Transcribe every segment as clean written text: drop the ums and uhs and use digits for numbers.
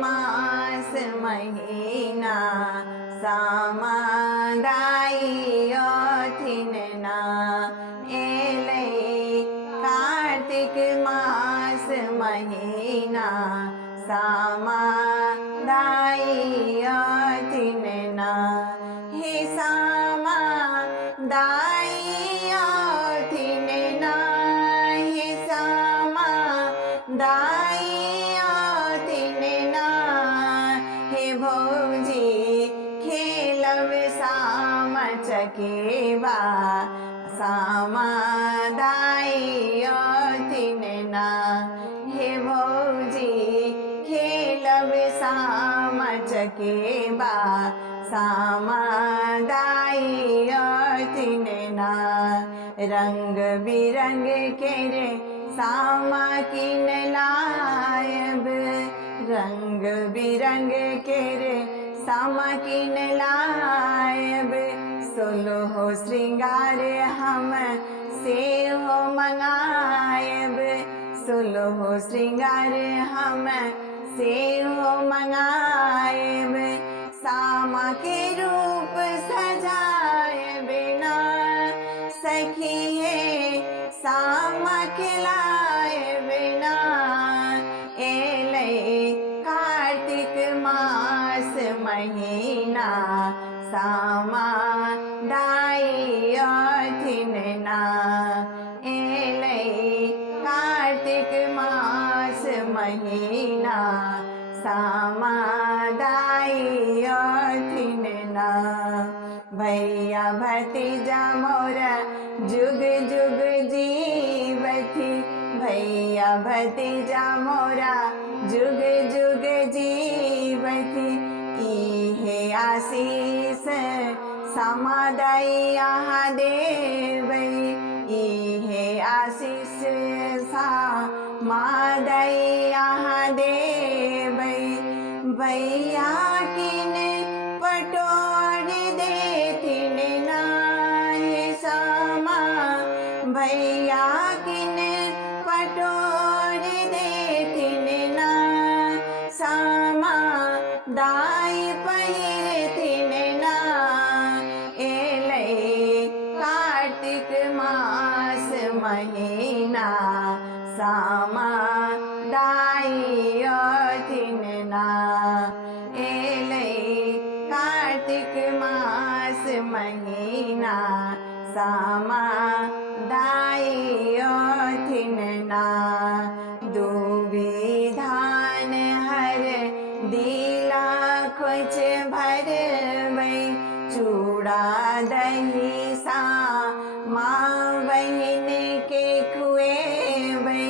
मास महीना सामादायियोथिन ना एले कार्तिक मास महीना सामादायियोथिन ना हे सामादायियोथिन ना हे सामादायियोथिन ना हे भौजी खेलब सामा चकेवा सामादायियोथिन ना हे भौजी खेलब सामा चकेवा सामादायियोथिन ना रंग बिरंग के रे सामा किन लायब रंग बिरंग के रे सामा किन लायब सोलह श्रृंगार हम से हो मंगायब सोलह श्रृंगार हम से हो मंगायब सामा के रूप सजाए बिना सखी है सामा खिलाए बिना एले कार्तिक मास महीना सामादायियोथिन ना एले कार्तिक मास महीना सामादायियोथिन ना भैया भतीजा मोरा जुग जुग जीवथि भैया भतीजा मोरा जुग जुग जीवथि इहे आशीष सामादायिया देवै इहे आशीष सामादायिया देवै भैया किन पटोर देथिन ना हे सामा भैया किन पटोर देथिन ना सामा दाई पहिरथिन ना एले कार्तिक मास महीना सामादायियोथिन ना एले कार्तिक मास महीना सामादायियोथिन ना दूबी धान हर दिला खोच भरबै चूड़ा दही सामा बहिन के खुएबै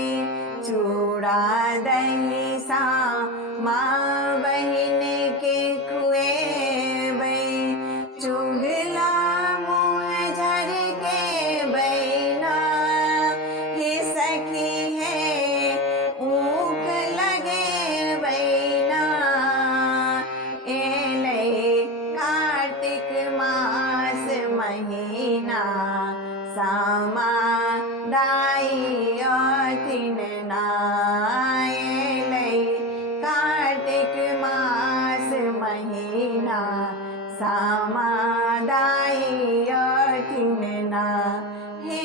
चूड़ा दही सामा बहिन के खुएबै चुगला मुँह झर के बैना हे सखी है ऊख लगे बैना एले कार्तिक मास महीना सामादायियोथिन ना एले कार्तिक मास महीना सामादायियोथिन ना हे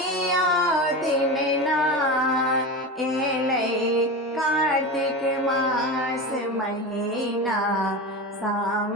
सामादायियोथिन ना एले कार्तिक मास महीना सामादायियोथिन